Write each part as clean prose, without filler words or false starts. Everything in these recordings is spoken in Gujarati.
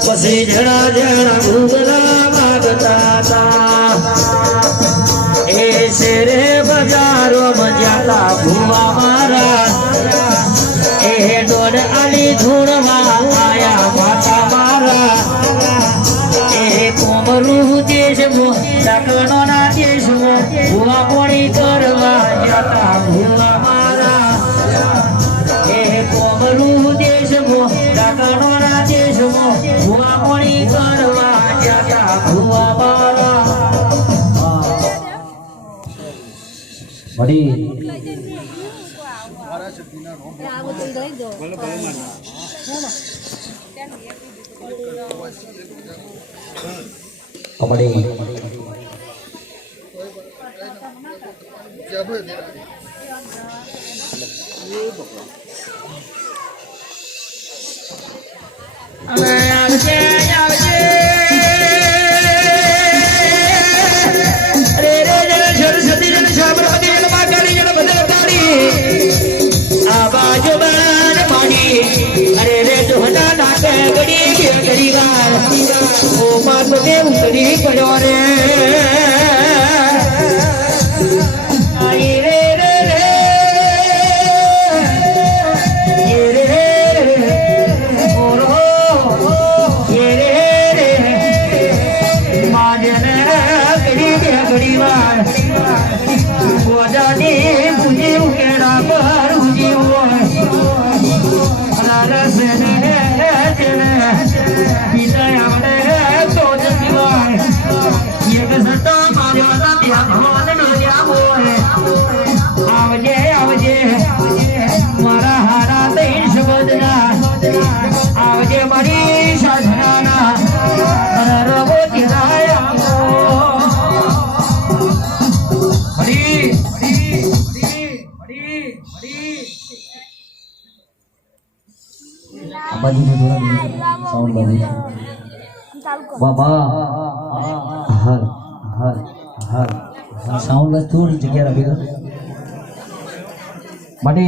પછી જણા જણા ઘૂઘરા માગતા હતા એ શેરે બજારો મજાતા ભૂવા મારા એ ડોડ આલી ધૂળમાં આયા માતા મારા એ કોમરું દેશમાં લગ્નોના દેશમાં ભૂવા કોણી કરવા જતા ભૂવા મારા એ કોમરું દેશમાં લગ્નોના દેશમાં ભૂવા કોણી કરવા જતા ભૂવા મારા વડી કબડ્ડી ઉતરી પડ્યો રે આવજે મારી સાધનાના રવો તિરાયા હરી હરી હરી હરી હરી બાજુ में थोड़ा साउंड बढ़ा बाबा हर हर हर साउंड बस थोड़ी जगह रखेगा बड़े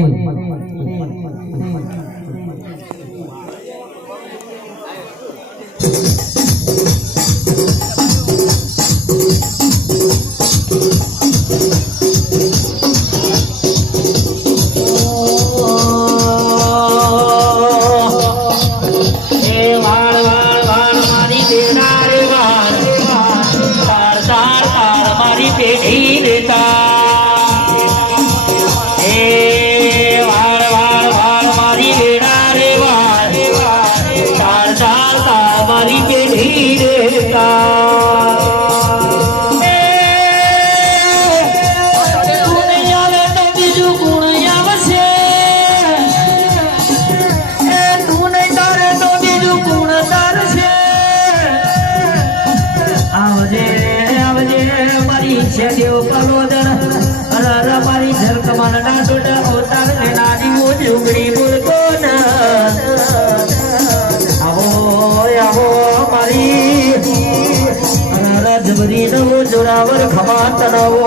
મારી ઝલકમાન ના છોટા અવતાર ને નાની મોટી ઉગડી બોલતો આવો આવો મારી રાજભરી નવો જોરાવર ખમા તણાવો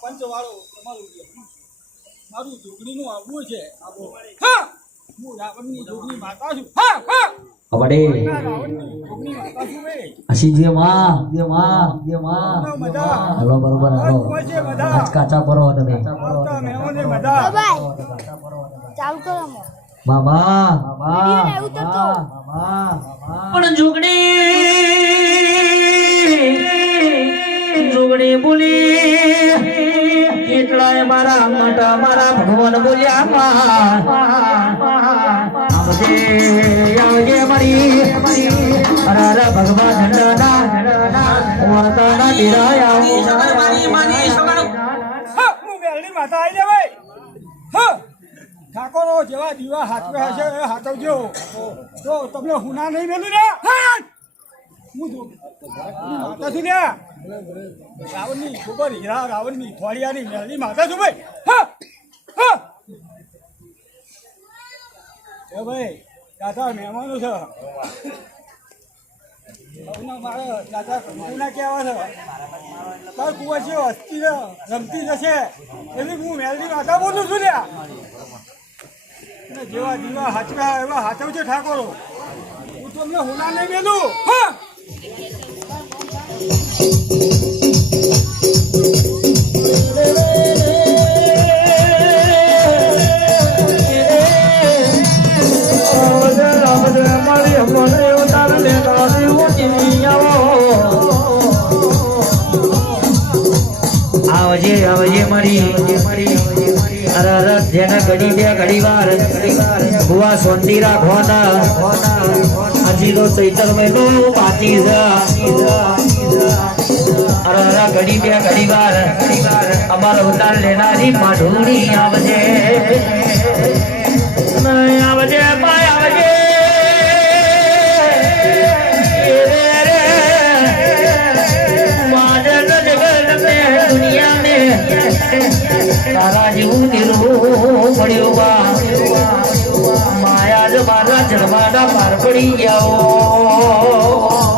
પંચવાળો મારું જોગણીનું આવવું છે હા હું રાવણની જોગણી માતા છું હા હા કબડ્ડી જોગણી માતા છું બે અસી જે માં હલો બરોબર હલો આજ કાચા પરો તમે મેહોને બધા ચાલુ કરો બાબા પણ જોગણી બોલી એટલાય મારા મોટા મારા ભગવાન બોલ્યા આવજે મારી અરે ભગવાન ઝંડાના વાતાના દિરાયા હું મેલની માતા આવી લે ભાઈ હા ઠાકોરો જેવા દીવા હાથવે હશે એ હાથવજો તો તમને હુના નહીં મેલું ને હું માતા છું ને રાવણની ખબર હીરા રાવણની થોડિયાની મેલની માતા છું ભાઈ હા હા એ ભાઈ દાદા મહેમાનો છે મારે દાદા કંકુના કહેવા છે તાર કુંવર છે હસ્તી રમતી જશે એટલે હું મેલની માતા બોલું છું ને જેવા દીવા હાચવ્યા એવા હાચવજો ઠાકોરો હું તમને હુના નહીં મેલું હા આવજે આવજે મારી અરે જેના ઘડી બે ઘડી વાર ભુવા શાંતિ રાખવાના હજી તો ચૈતર મહિનો બાકી છે અરે ઘડી બે ઘડી વાર અમારો ઉતાર લેનારી માઢુડી આવજે આવજે ભાઈ આવજે दुनिया में तारा जीव निरू पड़ियो बा माया जो मारा जन्माना पार पड़ी जाओ